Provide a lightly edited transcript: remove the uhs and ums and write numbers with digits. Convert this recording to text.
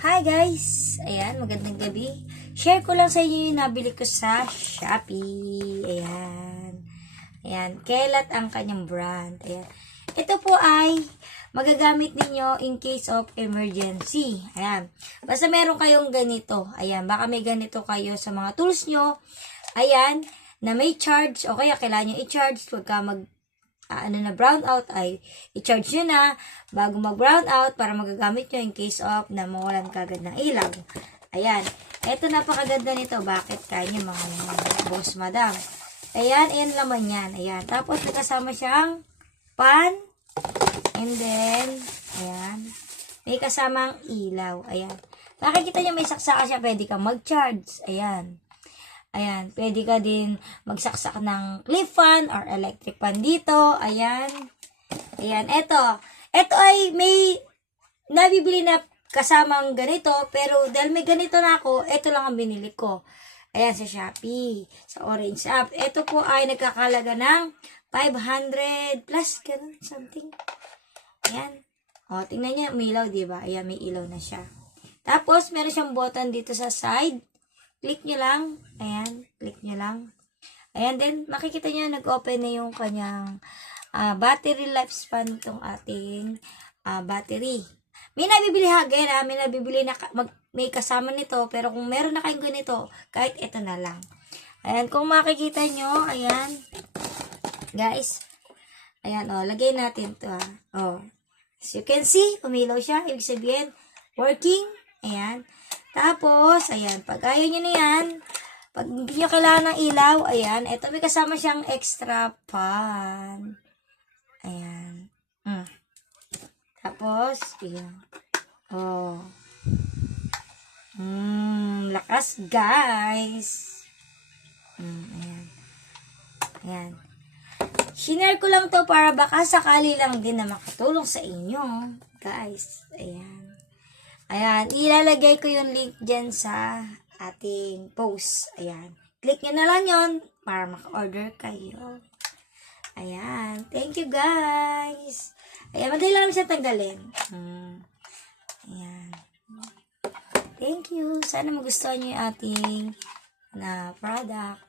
Hi guys! Ayan, magandang gabi. Share ko lang sa inyo yung nabili ko sa Shopee. Ayan. Ayan, Kelat ang kanyang brand. Ayan. Ito po ay magagamit ninyo in case of emergency. Ayan. Basta meron kayong ganito. Ayan, baka may ganito kayo sa mga tools nyo. Ayan, na may charge o kaya kailangan nyo i-charge pagka brown out ay i-charge nyo na bago mag-brown out para magagamit nyo in case of na mawalan kagad ng ilaw. Ayan. Ito napakaganda nito. Bakit? Kaya nyo mga boss madam. Ayan. Ayan laman yan. Ayan. Tapos nakasama siyang pan. And then, ayan. May kasamang ilaw. Ayan. Nakikita nyo may saksakan siya. Pwede kang mag-charge. Ayan. Ayan, pwede ka din magsaksak ng clip fan or electric fan dito. Ayan. Ayan, eto. Eto ay may nabibili na kasamang ganito, pero dahil may ganito na ako, eto lang ang binili ko. Ayan, sa Shopee, sa Orange app. Eto po ay nagkakalaga ng 500 plus, ganun, something. Ayan. O, tingnan niya, umilaw, diba? Ayan, may ilaw na siya. Tapos, meron siyang button dito sa side. Click nyo lang. Ayan. Click nyo lang. Ayan. Then, makikita nyo, nag-open na yung kanyang battery lifespan itong ating battery. May nabibili again, may nabibili na may kasama nito. Pero kung meron na kayong ganito, kahit ito na lang. Ayan. Kung makikita nyo, ayan. Guys. Ayan, lagay natin ito, As you can see, umilaw siya. Ibig sabihin, working. Ayan. Tapos, ayan, pag ayaw nyo na yan, pag hindi nyo kailangan ng ilaw, ayan, ito may kasama siyang extra pan. Ayan. Tapos, ayan. Lakas, guys. Ayan. Ayan. Shinare ko lang to para baka sakali lang din na makatulong sa inyo, guys. Ayan. Ayan, ilalagay ko yung link dyan sa ating post. Ayan. Click nyo na lang yon para maka-order kayo. Ayan. Thank you, guys. Ayan, madali lang siya tanggalin. Ayan. Thank you. Sana magustuhan nyo yung ating product.